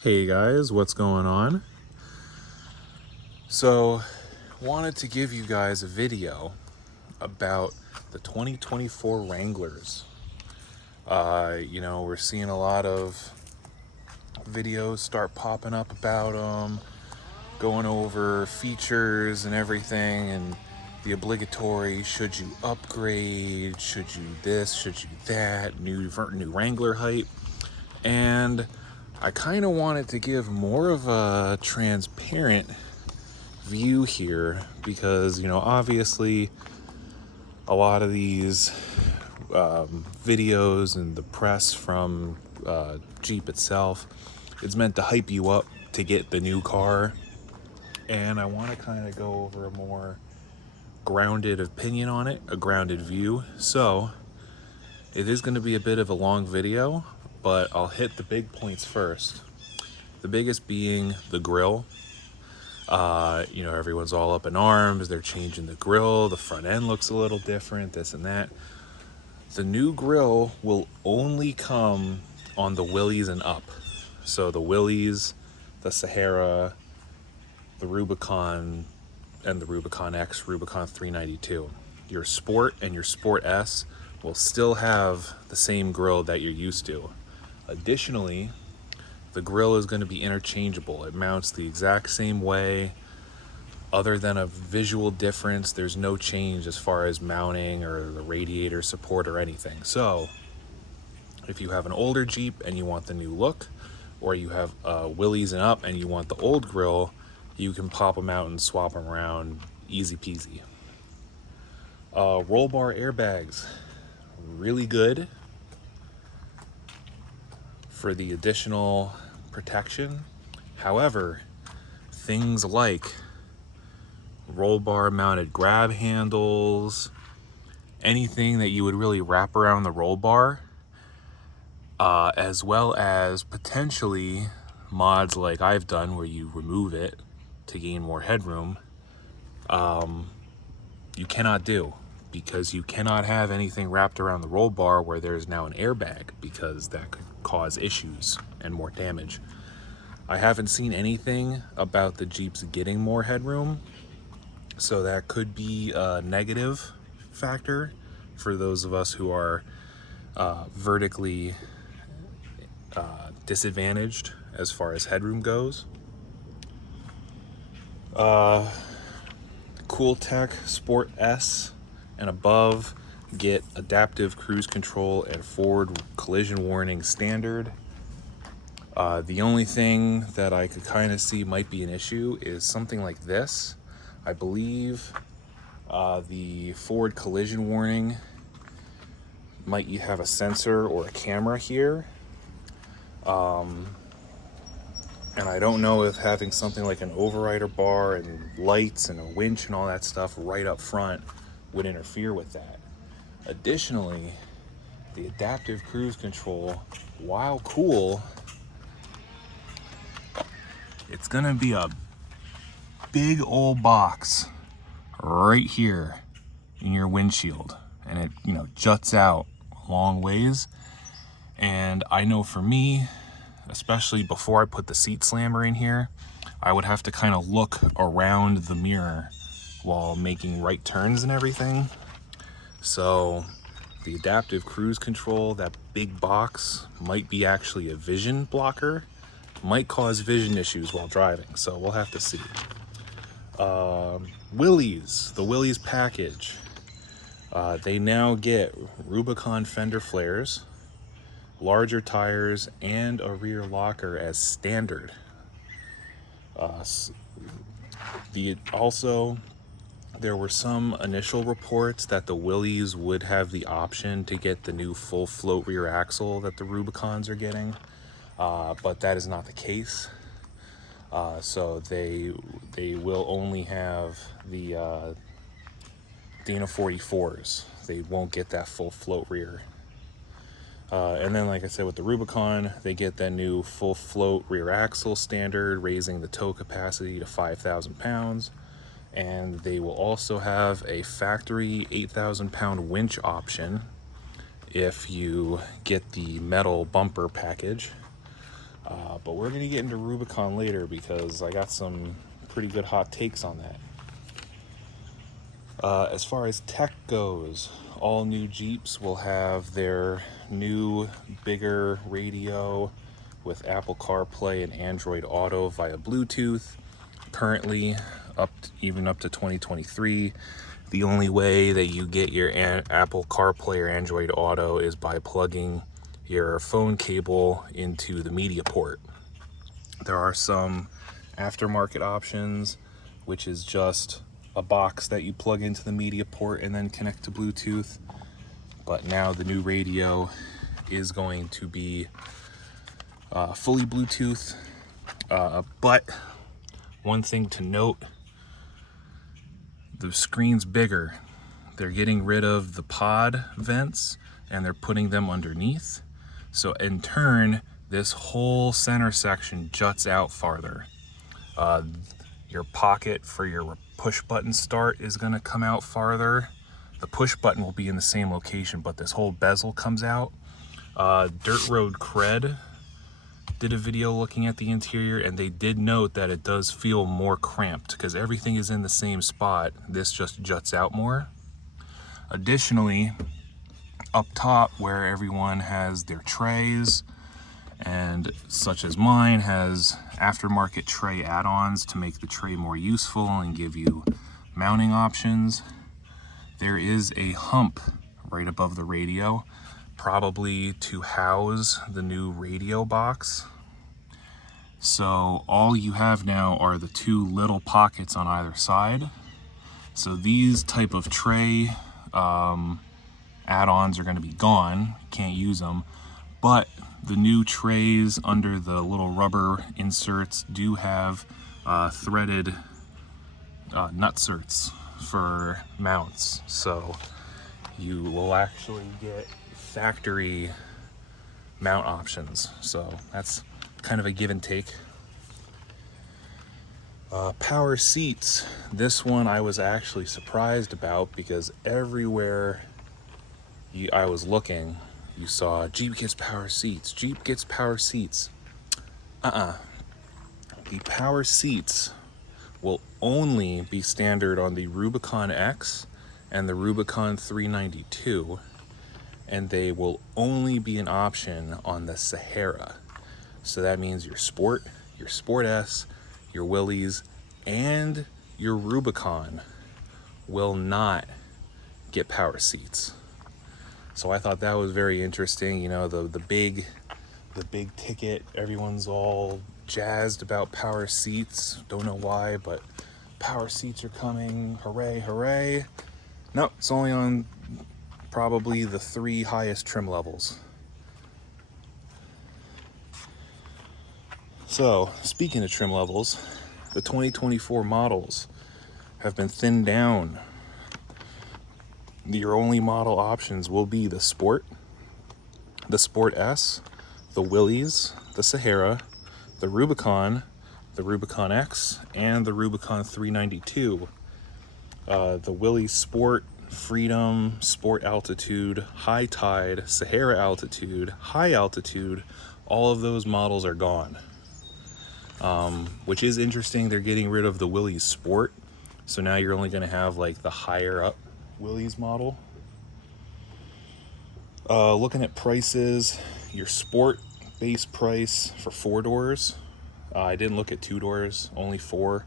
Hey guys, what's going on? So, wanted to give you guys a video about the 2024 Wranglers. We're seeing a lot of videos start popping up about them, going over features and everything, and the obligatory should you upgrade, should you this, should you that, new Wrangler hype. And I kind of wanted to give more of a transparent view here because, obviously a lot of these videos and the press from Jeep itself, it's meant to hype you up to get the new car. And I want to kind of go over a more grounded opinion on it, a grounded view. So it is going to be a bit of a long video, but I'll hit the big points first. The biggest being the grille. Everyone's all up in arms. They're changing the grille. The front end looks a little different, this and that. The new grille will only come on the Willys and up. So the Willys, the Sahara, the Rubicon, and the Rubicon X, Rubicon 392. Your Sport and your Sport S will still have the same grille that you're used to. Additionally, the grille is going to be interchangeable. It mounts the exact same way. Other than a visual difference, there's no change as far as mounting or the radiator support or anything. So if you have an older Jeep and you want the new look, or you have Willys and up and you want the old grille, you can pop them out and swap them around, easy peasy. Roll bar airbags, really good for the additional protection. However, things like roll bar mounted grab handles, anything that you would really wrap around the roll bar, as well as potentially mods like I've done where you remove it to gain more headroom, you cannot do, because you cannot have anything wrapped around the roll bar where there's now an airbag, because that could cause issues and more damage. I haven't seen anything about the Jeeps getting more headroom, so that could be a negative factor for those of us who are vertically disadvantaged as far as headroom goes. Cool Tech Sport S and above get adaptive cruise control and forward collision warning standard. The only thing that I could kind of see might be an issue is something like this. I believe the forward collision warning might have a sensor or a camera here. And I don't know if having something like an overrider bar and lights and a winch and all that stuff right up front would interfere with that. Additionally, the adaptive cruise control, while cool, it's gonna be a big old box right here in your windshield, and it juts out a long ways. And I know for me, especially before I put the seat slammer in here, I would have to kind of look around the mirror while making right turns and everything. So the adaptive cruise control, that big box, might be actually a vision blocker, might cause vision issues while driving, so we'll have to see. Willys, the Willys package, they now get Rubicon fender flares, larger tires, and a rear locker as standard. There were some initial reports that the Willys would have the option to get the new full float rear axle that the Rubicons are getting, but that is not the case. So they will only have the Dana 44s. They won't get that full float rear. And then, like I said, with the Rubicon, they get that new full float rear axle standard, raising the tow capacity to 5,000 pounds. And they will also have a factory 8,000 pound winch option if you get the metal bumper package. But we're going to get into Rubicon later because I got some pretty good hot takes on that. As far as tech goes, all new Jeeps will have their new, bigger radio with Apple CarPlay and Android Auto via Bluetooth. Currently, even up to 2023, the only way that you get your Apple CarPlay or Android Auto is by plugging your phone cable into the media port. There are some aftermarket options, which is just a box that you plug into the media port and then connect to Bluetooth. But now the new radio is going to be fully Bluetooth. But one thing to note, the screen's bigger. They're getting rid of the pod vents and they're putting them underneath. So in turn, this whole center section juts out farther. Your pocket for your push button start is going to come out farther. The push button will be in the same location, but this whole bezel comes out. Dirt Road Cred did a video looking at the interior, and they did note that it does feel more cramped because everything is in the same spot. This just juts out more. Additionally, up top where everyone has their trays, and such as mine has aftermarket tray add-ons to make the tray more useful and give you mounting options, there is a hump right above the radio, probably to house the new radio box. So all you have now are the two little pockets on either side. So these type of tray add-ons are going to be gone. Can't use them. But the new trays under the little rubber inserts do have threaded nutserts for mounts. So you will actually get factory mount options. So that's kind of a give and take. Power seats. This one I was actually surprised about because everywhere I was looking, you saw Jeep gets power seats, Jeep gets power seats. The power seats will only be standard on the Rubicon X and the Rubicon 392, and they will only be an option on the Sahara. So that means your Sport, your Sport S, your Willys, and your Rubicon will not get power seats. So I thought that was very interesting. You know, the big ticket, everyone's all jazzed about power seats. Don't know why, but power seats are coming. Hooray, hooray. No, it's only on probably the 3 highest trim levels. So, speaking of trim levels, the 2024 models have been thinned down. Your only model options will be the Sport, the Sport S, the Willys, the Sahara, the Rubicon X, and the Rubicon 392. The Willys Sport, Freedom, Sport Altitude, High Tide, Sahara Altitude, High Altitude, all of those models are gone. Which is interesting. They're getting rid of the Willys Sport, so now you're only going to have like the higher up Willys model. Looking at prices, your Sport base price for 4 doors. I didn't look at 2 doors, only 4.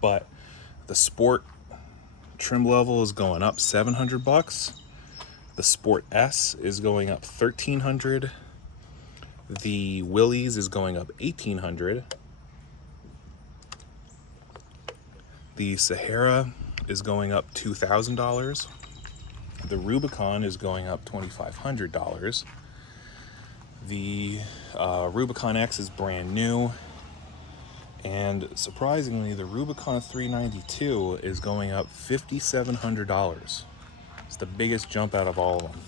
But the Sport trim level is going up $700. The Sport S is going up $1,300. The Willys is going up $1,800. The Sahara is going up $2,000. The Rubicon is going up $2,500. The Rubicon X is brand new. And surprisingly, the Rubicon 392 is going up $5,700. It's the biggest jump out of all of them.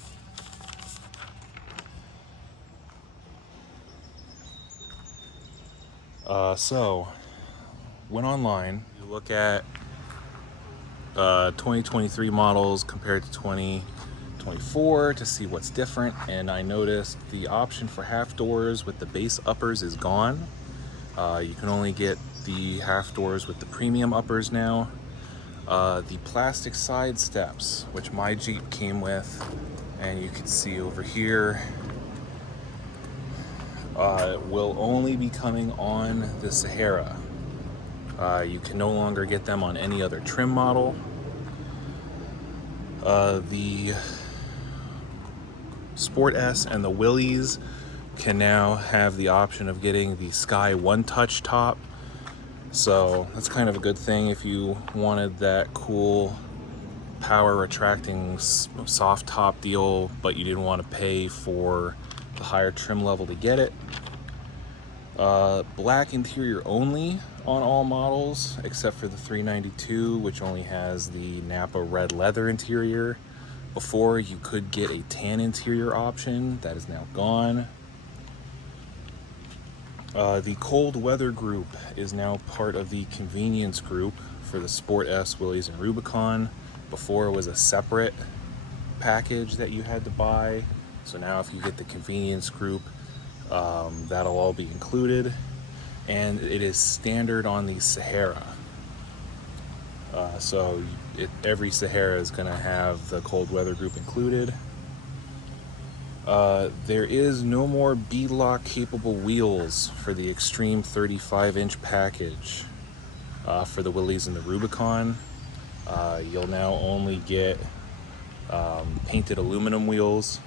So, went online, you look at 2023 models compared to 2022 24 to see what's different, and I noticed the option for half doors with the base uppers is gone. You can only get the half doors with the premium uppers now. The plastic side steps, which my Jeep came with, and you can see over here, will only be coming on the Sahara. You can no longer get them on any other trim model. The Sport S and the Willys can now have the option of getting the Sky One Touch top. So that's kind of a good thing if you wanted that cool power retracting soft top deal, but you didn't want to pay for the higher trim level to get it. Black interior only on all models except for the 392, which only has the Napa red leather interior. Before, you could get a tan interior option. That is now gone. The cold weather group is now part of the convenience group for the Sport S, Willys, and Rubicon. Before, it was a separate package that you had to buy. So now if you get the convenience group, that'll all be included. And it is standard on the Sahara. So every Sahara is going to have the cold weather group included. There is no more beadlock capable wheels for the Extreme 35-inch package for the Willys and the Rubicon. You'll now only get painted aluminum wheels.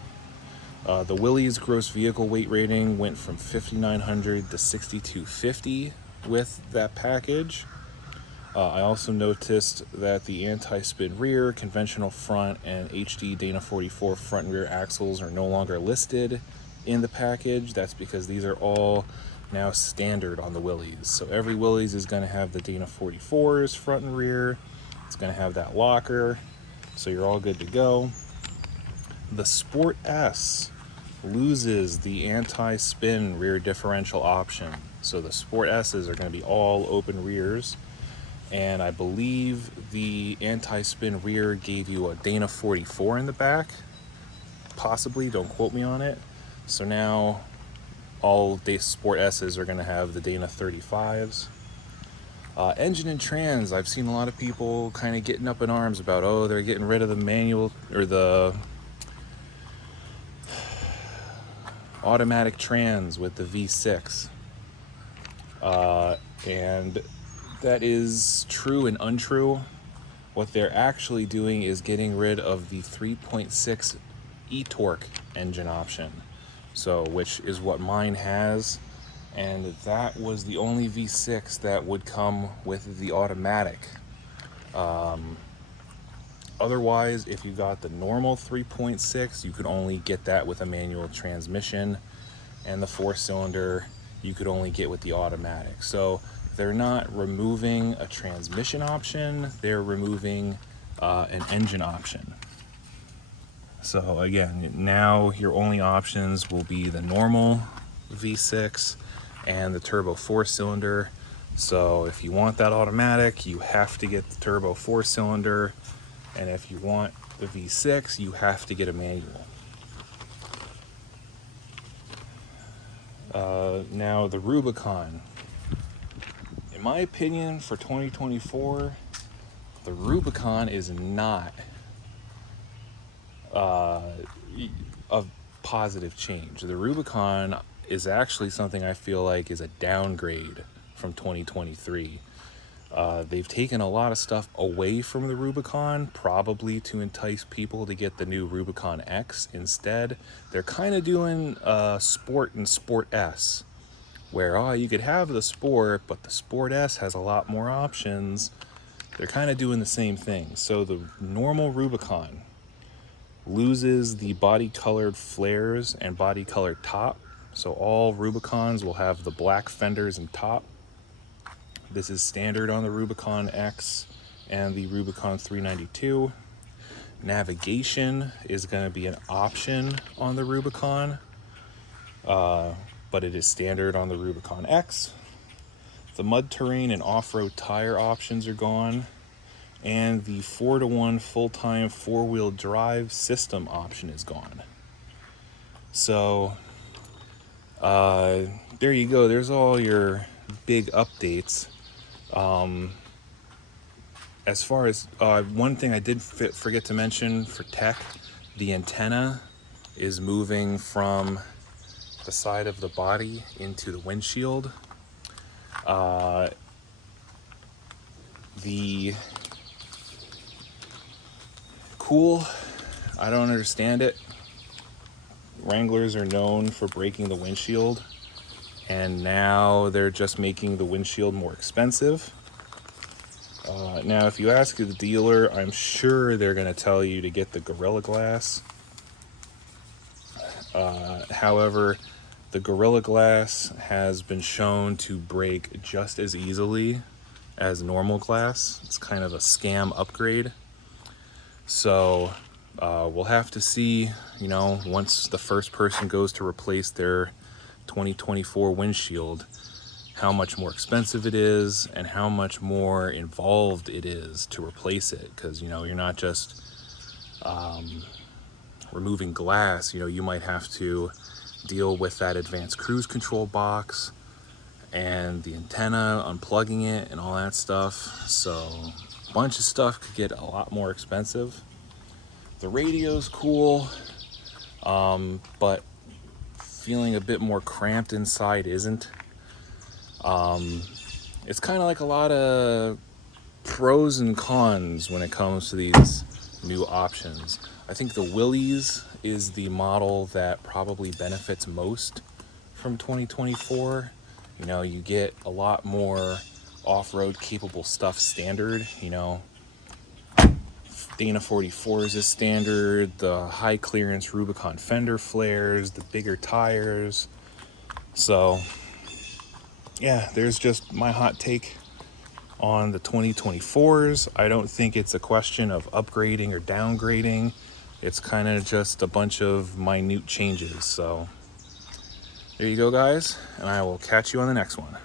The Willys gross vehicle weight rating went from 5,900 to 6,250 with that package. I also noticed that the anti-spin rear, conventional front, and HD Dana 44 front and rear axles are no longer listed in the package. That's because these are all now standard on the Willys. So every Willys is going to have the Dana 44s front and rear. It's going to have that locker. So you're all good to go. The Sport S loses the anti-spin rear differential option. So the Sport S's are going to be all open rears. And I believe the anti-spin rear gave you a Dana 44 in the back. Possibly, don't quote me on it. So now all Sport S's are going to have the Dana 35s. Engine and trans, I've seen a lot of people kind of getting up in arms about, oh, they're getting rid of the manual or the automatic trans with the V6. And that is true and untrue. What they're actually doing is getting rid of the 3.6 e-torque engine option, so which is what mine has, and that was the only V6 that would come with the automatic. Otherwise, if you got the normal 3.6, you could only get that with a manual transmission, and the 4-cylinder you could only get with the automatic. So they're not removing a transmission option, they're removing an engine option. So again, now your only options will be the normal V6 and the turbo 4-cylinder. So if you want that automatic, you have to get the turbo 4-cylinder, and if you want the V6, you have to get a manual. Now the Rubicon. In my opinion, for 2024, the Rubicon is not a positive change. The Rubicon is actually something I feel like is a downgrade from 2023. They've taken a lot of stuff away from the Rubicon, probably to entice people to get the new Rubicon X instead. They're kind of doing Sport and Sport S, where you could have the Sport, but the Sport S has a lot more options. They're kind of doing the same thing. So the normal Rubicon loses the body colored flares and body colored top. So all Rubicons will have the black fenders and top. This is standard on the Rubicon X and the Rubicon 392. Navigation is going to be an option on the Rubicon, but it is standard on the Rubicon X. The mud terrain and off-road tire options are gone. and the 4-to-1 full-time 4-wheel drive system option is gone. So there you go. There's all your big updates. As far as one thing I did forget to mention for tech, the antenna is moving from the side of the body into the windshield. The cool, I don't understand it. Wranglers are known for breaking the windshield, and now they're just making the windshield more expensive. Now, if you ask the dealer, I'm sure they're going to tell you to get the Gorilla Glass. However, the Gorilla Glass has been shown to break just as easily as normal glass. It's kind of a scam upgrade. So we'll have to see, once the first person goes to replace their 2024 windshield, how much more expensive it is and how much more involved it is to replace it. Because, you're not just removing glass, you might have to deal with that advanced cruise control box and the antenna, unplugging it and all that stuff. So a bunch of stuff could get a lot more expensive. The radio's cool, but feeling a bit more cramped inside isn't. It's kind of like a lot of pros and cons when it comes to these new options. I think the Willys is the model that probably benefits most from 2024. You get a lot more off-road capable stuff standard. Dana 44s is standard, the high clearance Rubicon fender flares, the bigger tires. So yeah, there's just my hot take on the 2024s. I don't think it's a question of upgrading or downgrading. It's kind of just a bunch of minute changes. So there you go, guys, and I will catch you on the next one.